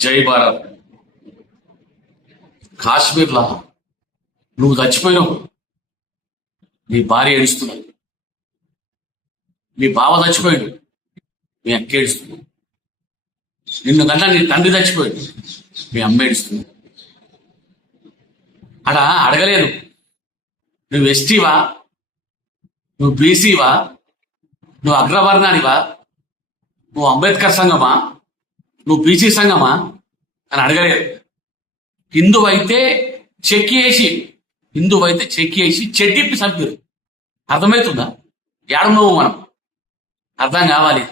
జై భారత్. కాశ్మీర్లో నువ్వు చచ్చిపోయినావు, నీ భార్య ఏడుస్తుంది, నీ బావ చచ్చిపోయాడు, మీ అక్క ఏడుస్తుంది, నిన్ను కన్నా నీ తండ్రి చచ్చిపోయాడు, మీ అమ్మ ఏడుస్తుంది. అక్కడ అడగలేదు నువ్వు ఎస్టీవా, నువ్వు బీసీవా, నువ్వు అగ్రవర్ణానివా, నువ్వు అంబేద్కర్ సంఘమా, నువ్వు బీసీ సంఘమా అని అడగలేదు. హిందువైతే చెక్కి వేసి చెడ్డిప్పి చంపారు. అర్థమవుతుందా? ఏడున్నావు మనం, అర్థం కావాలి.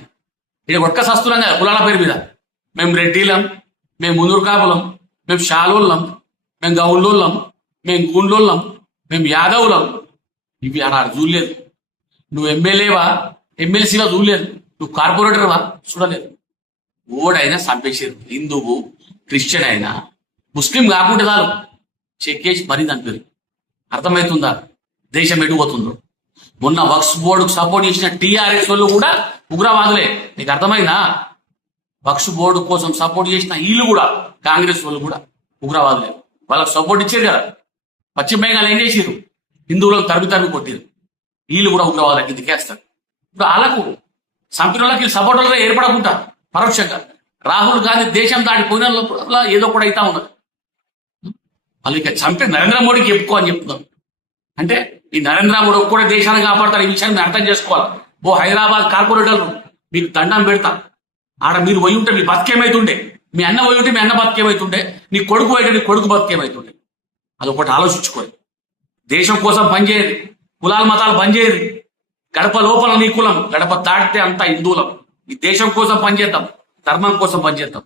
ఇక్కడ ఒక్క సస్తున్నాం కదా కులాల పేరు మీద. మేము రెడ్డిలం, మేము మునురు కాపులం, మేము షాలోళ్ళం, మేము గౌళ్ళోళ్ళం, మేము గూండ్లోళ్ళం, మేము యాదవులం. ఇవి ఆడ చూడలేదు. నువ్వు ఎమ్మెల్యేవా ఎమ్మెల్సీవా చూడలేదు, నువ్వు కార్పొరేటర్వా చూడలేదు. ఓడైనా చంపేసారు. హిందువు క్రిస్టియన్ అయినా ముస్లిం కాకుండా చాలు చెక్కేసి మరీ చంపారు. అర్థమవుతుందా దేశం ఎటుపోతుందో? మొన్న వక్స్ బోర్డుకు సపోర్ట్ చేసిన టీఆర్ఎస్ వాళ్ళు కూడా ఉగ్రవాదులే. నీకు అర్థమైందా? వక్స్ బోర్డు కోసం సపోర్ట్ చేసిన వీళ్ళు కూడా, కాంగ్రెస్ వాళ్ళు కూడా ఉగ్రవాదులే. వాళ్ళకి సపోర్ట్ ఇచ్చారు కదా. పశ్చిమ బెంగాల్ ఏం చేసారు? హిందువులను తరిమి కొట్టారు. వీళ్ళు కూడా ఉగ్రవాదుల కిందకేస్తారు. ఇప్పుడు వాళ్ళకు సంపిన వాళ్ళకి సపోర్టర్లుగా ఏర్పడకుండా పరోక్షంగా రాహుల్ గాంధీ దేశం దాటిపోయిన లోపల ఏదో కూడా అవుతా ఉన్నది. వాళ్ళు ఇక చంపే నరేంద్ర మోడీకి చెప్పుకో అని చెప్తున్నాం. అంటే ఈ నరేంద్ర మోడీ కూడా దేశాన్ని కాపాడతారు. ఈ విషయాన్ని అర్థం చేసుకోవాలి. ఓ హైదరాబాద్ కార్పొరేటర్లు మీకు దండం పెడతా. ఆడ మీరు పోయి ఉంటే మీ బతికేమైతుండే, మీ అన్న పోయి ఉంటే మీ అన్న బతికేమైతుండే, నీ కొడుకు పోయితే నీ కొడుకు బతికేమైతుండే. అదొకటి ఆలోచించుకోండి. దేశం కోసం పనిచేయరు, కులాల మతాలు పనిచేయరు. గడప లోపల నీ కులం, గడప దాటితే అంతా హిందువులం. ఈ దేశం కోసం పనిచేద్దాం, ధర్మం కోసం పనిచేద్దాం.